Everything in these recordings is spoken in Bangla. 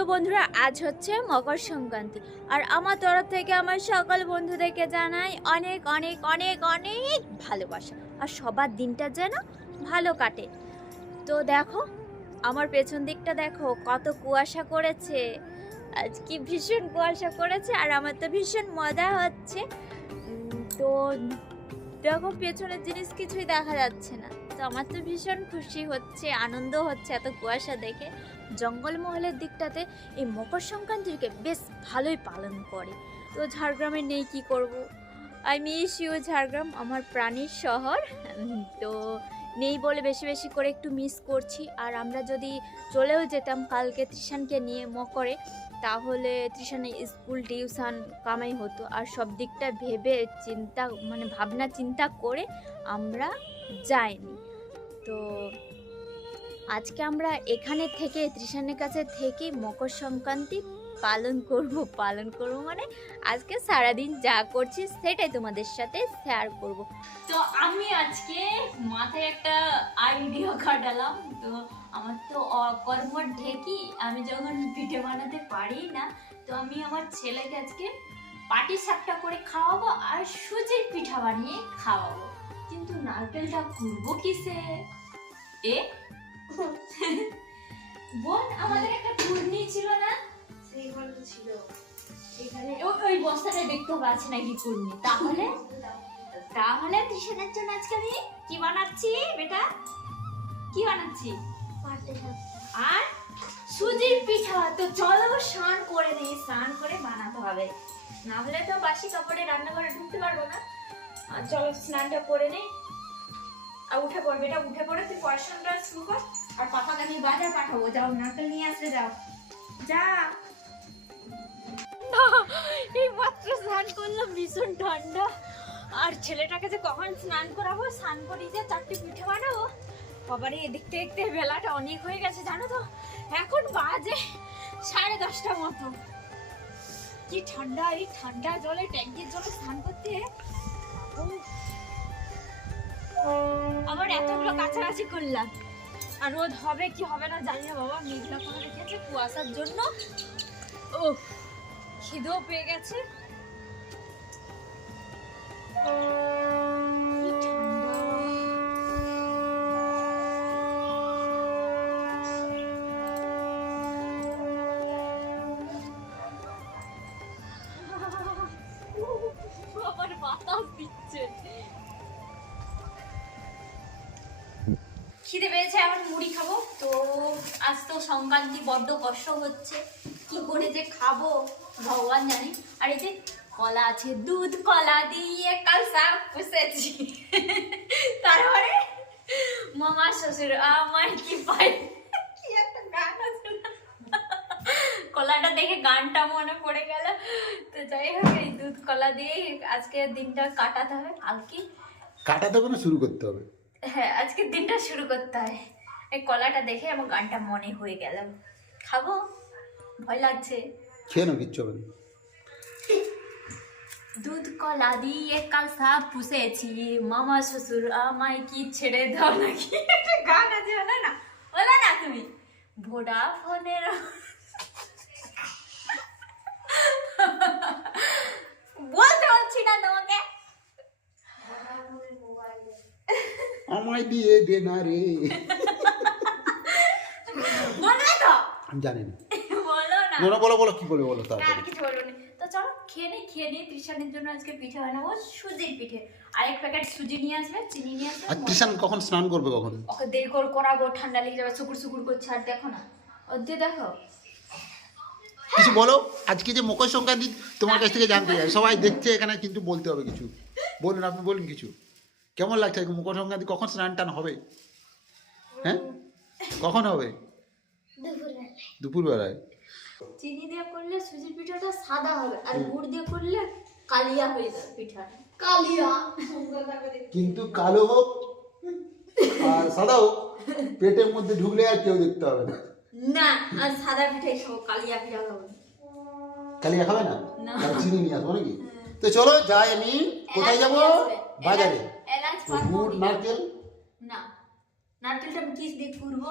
তো বন্ধুরা, আজ হচ্ছে মকর সংক্রান্তি। আর আমার তরফ থেকে আমার সকল বন্ধুদেরকে জানাই অনেক অনেক অনেক অনেক ভালোবাসা। আর সবার দিনটা যেন ভালো কাটে। তো দেখো, আমার পেছন দিকটা দেখো, কত কুয়াশা করেছে। আজ কি ভীষণ কুয়াশা করেছে, আর আমার তো ভীষণ মজা হচ্ছে। তো দেখো পেছনের জিনিস কিছুই দেখা যাচ্ছে না। তো আমার তো ভীষণ খুশি হচ্ছে, আনন্দ হচ্ছে এত কুয়াশা দেখে। জঙ্গলমহলের দিকটাতে এই মকর সংক্রান্তিকে বেশ ভালোই পালন করে। তো ঝাড়গ্রামে নেই কি করব? আই মিস ইউ ঝাড়গ্রাম, আমার প্রাণীর শহর। তো নেই বলে বেশি বেশি করে একটু মিস করছি। আর আমরা যদি চলেও যেতাম কালকে ত্রিশানকে নিয়ে মকরে তাহলে ত্রিশানের স্কুল টিউশন কামাই হতো। আর সব দিকটা ভেবে চিন্তা মানে ভাবনা চিন্তা করে আমরা যাইনি। তো আজকে আমরা এখানে থেকে ত্রিশানের কাছে থেকে মকর সংক্রান্তি পালন করব পালন করব মানে আজকে সারাদিন যা করছি সেটাই তোমাদের সাথে শেয়ার করব। তো আমি আজকে মাথায় একটা আইডিয়া কাটালাম। তো আমার তো অকর্ম ঢেকি আমি যখন পিঠে বানাতে পারি না তো আমি আমার ছেলেকে আজকে পাটি সাপটা করে খাওয়াবো আর সুজির পিঠা বানিয়ে খাওয়াবো। কিন্তু নারকেলটা করব কিসে? এ? বোন আমাদের একটা কুর্নি ছিল না? ছিল। এখানে ওই ওই বস্তাটা দেখতে পাচ্ছি নাকি কুর্নি তাহলে তাহলে ত্রিশানের জন্য আজকে আমি কি বানাচ্ছি বেটা? কি বানাচ্ছি? আর সুজির পিঠা। তো চলো স্নান করে নিই স্নান করে বানাতে হবে। না হলে তো বাসি কাপড়ে রান্না করে ঢুকতে পারব না। আর চলো স্নানটা করে নেই। আর উঠে পড়বে এটা উঠে পড়ে তুই পড়াশোনাটা শুরু কর। আর পাপাকে আমি বাজার পাঠাবো। যাও নারকেল নিয়ে আসবে যাও। যা। এই মাত্র স্নান করলাম, ভীষণ ঠান্ডা। আর ছেলেটাকে যে কখন স্নান করাবো, স্নান করিয়ে যে চারটে পিঠে বানাবো বাবারে দেখতে দেখতে বেলাটা অনেক হয়ে গেছে, জানো তো? এখন বাজে সাড়ে দশটা মতো। কি ঠান্ডা, এই ঠান্ডা জলে, ট্যাঙ্কির জলে স্নান করতে। আবার এতগুলো কাছাকাছি করলাম। আর রোদ হবে কি হবে না জানি না, বাবা, মেঘলা করে রেখেছে কুয়াশার জন্য। ও খিদেও পেয়ে গেছে। খিদে পেয়েছে এখন মুড়ি খাব। তো আজ তো সংক্রান্তি বড্ড কষ্ট হচ্ছে। কি করে যে খাব? ভগবান জানি। আর এই যে কলা আছে দুধ কলা দিয়ে কাল শাক পুষেছি। তারপরে মামা শ্বশুর আমার কি পাই? কি একটা গান আছে কলাটা দেখে গানটা মনে পড়ে গেল। তো যাই হোক এই দুধ কলা দিয়ে আজকে দিনটা কাটাতে হবে। কালকে কাটাতে কোনো শুরু করতে হবে? হ্যাঁ আজকের দিনটা শুরু করতে হয়। এই কলাটা দেখে আমার গানটা মনে হয়ে গেল। খাব? ভয় লাগছে। খেয়ে নাও কিচ্ছু হবে দুধ কলা দিয়ে কাল সাপ পুষেছি। মামা শ্বশুর আমায় কি ছেড়ে দাও নাকি? গান আছে বলো না। বলো না তুমি। ভোডাফোনের বলতে পারছি না তোমাকে। আমায় দিয়ে দে না রে। বলবে তো? আমি জানি না। বলো না বলো বলো কি বলবে বলো না আর কিছু বলব না। তো চলো খেয়ে নি খেয়ে নি ত্রিশানের জন্য আজকে পিঠে বানাবো সুজির পিঠে। আরেক প্যাকেট সুজি নিয়ে আসবে চিনি নিয়ে আসবে আর তৃষান কখন স্নান করবে কখন? ওকে দেরি করে করাবো ঠান্ডা লেগে যাবে সুকুর সুকুর করছে আর দেখো না। ওদের দেখো। কিছু বলো আজকে যে মকর সংক্রান্তি তোমার কাছ থেকে জানতে চাই। সবাই দেখছে এখানে কিন্তু বলতে হবে কিছু। বলুন আপনি বলুন কিছু। কেমন লাগছে আজকে মকর সংক্রান্তি? কখন স্নান টান হবে? হ্যাঁ? কখন হবে? দুপুরবেলা দুপুরবেলায়। চিনি দিয়ে করলে সুজির পিঠাটা সাদা হবে আর গুড় দিয়ে করলে কালিয়া হয়ে যাবে পিঠা। কালিয়া। কিন্তু কালো হোক আর সাদা হোক পেটের মধ্যে ঢুকলে আর কেউ দেখতে হবে না। না আর সাদা পিঠাই খাব কালিয়া পিঠা খাব। কালিয়া খাবে না? না। চিনি নিয়ে আসব নাকি? তো চলো যাই আমি। কোথায় যাব। বাজারে। গুড় নারকেল? না। নারকেলটা আমি কিস দিয়ে করব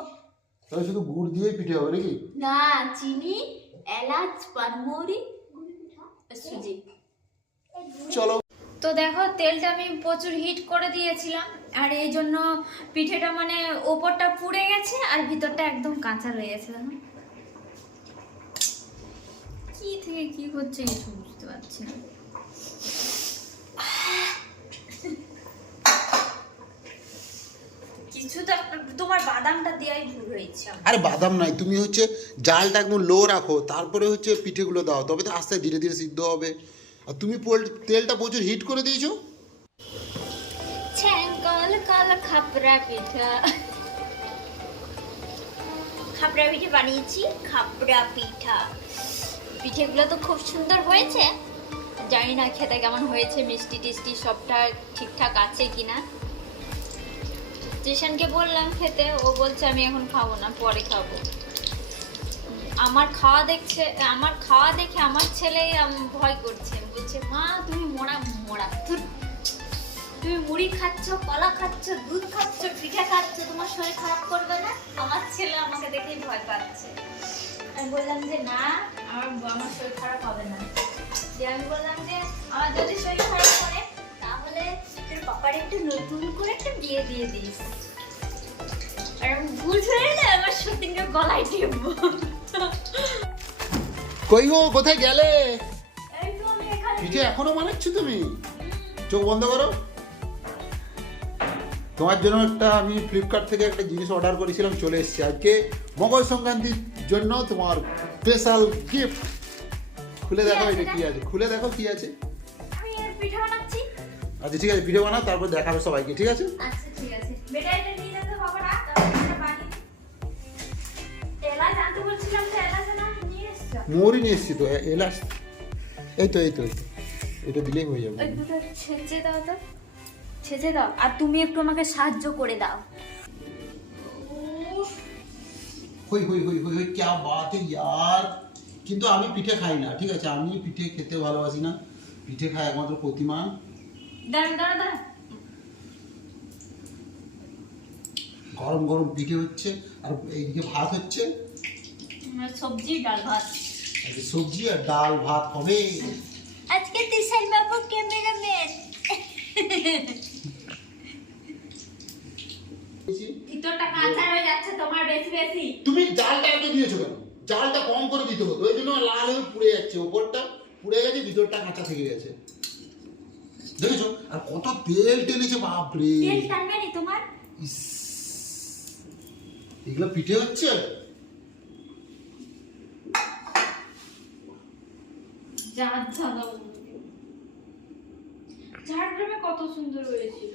তাহলে শুধু গুড় দিয়েই পিঠে হবে নাকি? না চিনি এলাচ পানমৌরি সুজি। চলো। তো দেখো তেলটা আমি প্রচুর হিট করে দিয়েছিলাম আর এই জন্য পিঠেটা মানে ওপরটা পুড়ে গেছে আর ভিতরটা একদম কাঁচা রয়ে গেছে দেখো। কি থেকে কি হচ্ছে কিছু বুঝতে পারছি না। কিছু তো তোমার বাদামটা দেওয়াই ভুল হয়েছে আরে বাদাম নাই তুমি হচ্ছে জালটা একদম লো রাখো তারপরে হচ্ছে পিঠেগুলো দাও তবে তো আস্তে ধীরে ধীরে সিদ্ধ হবে। আর তুমি তেলটা প্রচুর হিট করে দিয়েছ? ছ্যাঙ্কল কালা খাপড়া পিঠা। খাপড়া পিঠে বানিয়েছি খাপড়া পিঠা। পিঠেগুলো তো খুব সুন্দর হয়েছে। জানি না খেতে কেমন হয়েছে মিষ্টি টিষ্টি সবটা ঠিকঠাক আছে কিনা। স্টেশনকে বললাম খেতে, ও বলছে, আমি এখন খাব না, পরে খাব। আমার খাওয়া দেখছে, আমার খাওয়া দেখে আমার ছেলে ভয় করছে। বলছে, মা, তুমি মোড়া মোড়া তুমি মুড়ি খাচ্ছ, কলা খাচ্ছ, দুধ খাচ্ছ, পিঠা খাচ্ছ, তোমার শরীর খারাপ করবে না? আমার ছেলে আমাকে দেখেই ভয় পাচ্ছে। আমি বললাম যে, না, আমার আমার শরীর খারাপ হবে না। যে আমি বললাম যে, আমার যদি শরীর খারাপ করে, তাহলে তোর পাপার একটু নতুন করে একটা বিয়ে দিয়ে দিস। আর আমি ভুল হয়ে না আমার সত্যিকে গলায় টিপবো। কই গো কোথায় গেলে? পিঠে এখনও বানাচ্ছ তুমি? চোখ বন্ধ করো। তোমার জন্য একটা আমি ফ্লিপকার্ট থেকে একটা জিনিস অর্ডার করেছিলাম চলে এসেছে আজকে। মকর সংক্রান্তির জন্য তোমার স্পেশাল গিফট খুলে দেখো এটা? কি আছে। খুলে দেখো কি আছে। আচ্ছা ঠিক আছে ভিডিও বানা তারপর দেখাবে সবাইকে ঠিক আছে? আচ্ছা নিয়ে তো এলাস মোরই নিয়ে এসছি হ্যাঁ, তো এই তো এই তো এটা দিলেই হয়ে যাবে। ছেঁচে দাও তো। আর তুমি একটু আমাকে সাহায্য করে দাও। হই হই হই হই হই ক্যা বাত ইয়ার। কিন্তু আমি পিঠে খাই না ঠিক আছে? আমি পিঠে খেতে ভালোবাসি না। পিঠে খায় একমাত্র প্রতিমা। দাঁড়া দাঁড়া দাঁড়া। গরম গরম পিঠে হচ্ছে আর এইদিকে ভাত হচ্ছে। সবজি ডাল ভাত। সবজি আর ডাল ভাত হবে। আজকে বাবু ক্যামেরাম্যান। ভিতরটা কাঁচা হয়ে যাচ্ছে তোমার বেশি বেশি। তুমি জালটা এত দিয়েছ কেন? জালটা কম করে দিতে হতো ওই জন্য লাল হয়ে পুড়ে যাচ্ছে ওপরটা পুড়ে গেছে ভিতরটা কাঁচা থেকে গেছে। দেখেছ? আর কত তেল টেনেছে বাপরে। তেল টানবে নি তোমার এগুলো পিঠে হচ্ছে? ঝাড়গ্রামে ঝাড়গ্রামে কত সুন্দর হয়েছিল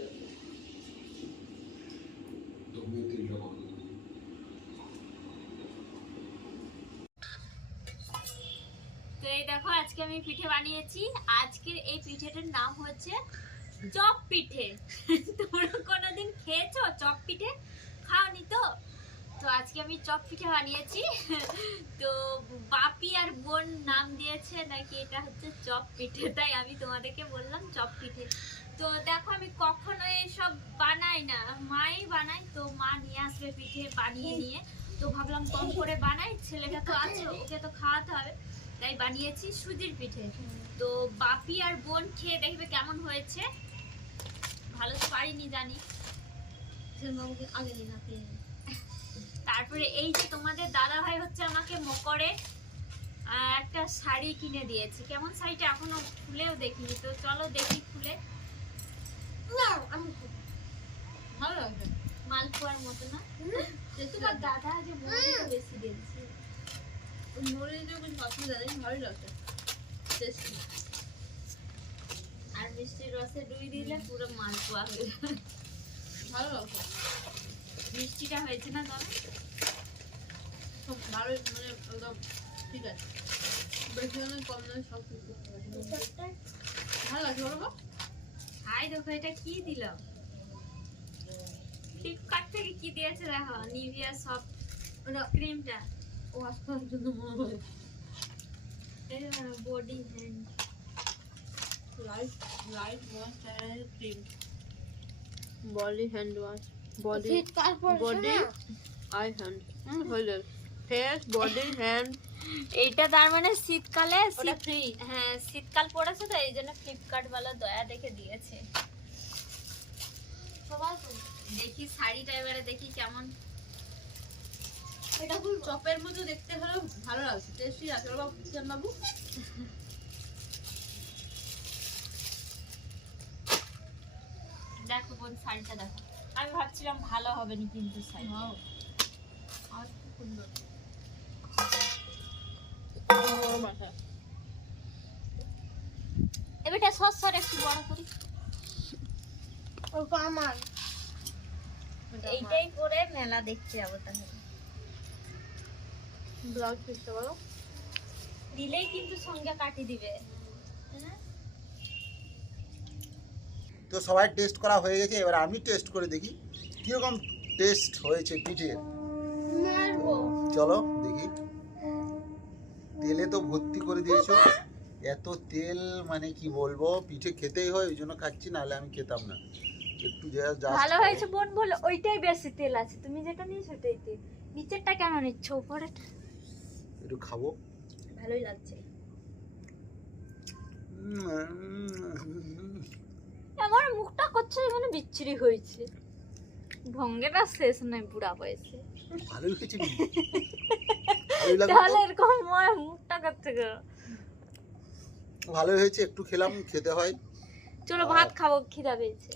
তো এই দেখো আজকে আমি পিঠে বানিয়েছি। আজকের এই পিঠেটার নাম হচ্ছে চপ পিঠে। তোমরা কোনোদিন খেয়েছো চপ পিঠে? খাওনি তো? তো আজকে আমি চপ পিঠে বানিয়েছি। তো বাপি আর বোন নাম দিয়েছে নাকি এটা হচ্ছে চপ পিঠে, তাই আমি তোমাদেরকে বললাম চপ পিঠে। তো দেখো আমি কখনো এসব বানাই না। মাই বানাই তো মা নিয়ে আসবে পিঠে বানিয়ে নিয়ে। তো ভাবলাম কম করে বানাই, ছেলেটা তো আছে, ওকে তো খাওয়াতে হবে। তাই বানিয়েছি সুজির পিঠে। তো বাপি আর বোন খেয়ে দেখবে কেমন হয়েছে। ভালো তো পারিনি জানি। তারপরে এই যে তোমাদের দাদা ভাই হচ্ছে আমাকে মকরে একটা শাড়ি কিনে দিয়েছে। কেমন শাড়িটা এখনও খুলেও দেখিনি। তো চলো দেখি খুলে। ভালো লাগবে। মালপোয়ার মতো না? তোমার দাদা যে বেশি দিয়েছে কিছু অসুবিধা নেই ভালোই লাগছে টেস্টি আর মিষ্টির রসে দুই দিলে পুরো মালপোয়া হয়ে। ভালো লাগছে মিষ্টিটা হয়েছে না তবে খুব ভালো মানে একদম ঠিক আছে বেশি কম সব কিছু ভালো লাগছে বলো তো? হাই দেখো এটা কি দিলাম ফ্লিপকার্ট থেকে কি দিয়েছে দেখো নিভিয়া সব ক্রিমটা ওয়াশ করার জন্য মনে হয় body hand light light wash cream body hand wash body body I hand hmm. হয়ে ফেস বডি হ্যান্ড এইটা তার মানে শীতকালে ফ্রি হ্যাঁ শীতকাল পড়েছে তো এই জন্য ফ্লিপকার্ট वाला দয়া দেখে দিয়েছে। সবাই দেখি শাড়িটা এবারে দেখি কেমন খুব চপের মতো দেখতে হলেও ভালো লাগছে। টেস্টি বাবু কিষান বাবু? দেখো বোন শাড়িটা দেখো। আমি ভাবছিলাম ভালো হবে না কিন্তু শাড়ি। আর খুব সুন্দর। এবারটা সস সর একটু বড় করি। ওটা আমার এইটাই করে মেলা দেখতে যাব তাহলে। ব্লাউজ পিসটা বলো। দিলেই কিন্তু সঙ্গে কাটি দিবে। হ্যাঁ? তো সবাই টেস্ট করা হয়ে গেছে এবার আমি টেস্ট করে দেখি কীরকম টেস্ট হয়েছে পিঠের চলো দেখি। তেলে তো ভর্তি করে দিয়েছ। এত তেল মানে কি বলব পিঠে খেতেই হয় ওই জন্য খাচ্ছি নাহলে আমি খেতাম না। একটু ভালো হয়েছে বোন বলে ওইটাই বেশি তেল আছে তুমি যেটা নিয়েছো ওইটাই তেল। নিচেরটা কেন নিচ্ছ উপরেরটা? একটু খাব। ভালোই লাগছে। আমার মুখটা করছে মানে বিচ্ছিরি হয়েছে। ভঙ্গেটা শেষ নাই বুড়া বয়সে। ভালো হয়েছে। তাহলে এরকম মুখটা করতে গেল ভালোই হয়েছে একটু খেলাম খেতে হয়। চলো ভাত খাব খিদা পেয়েছে।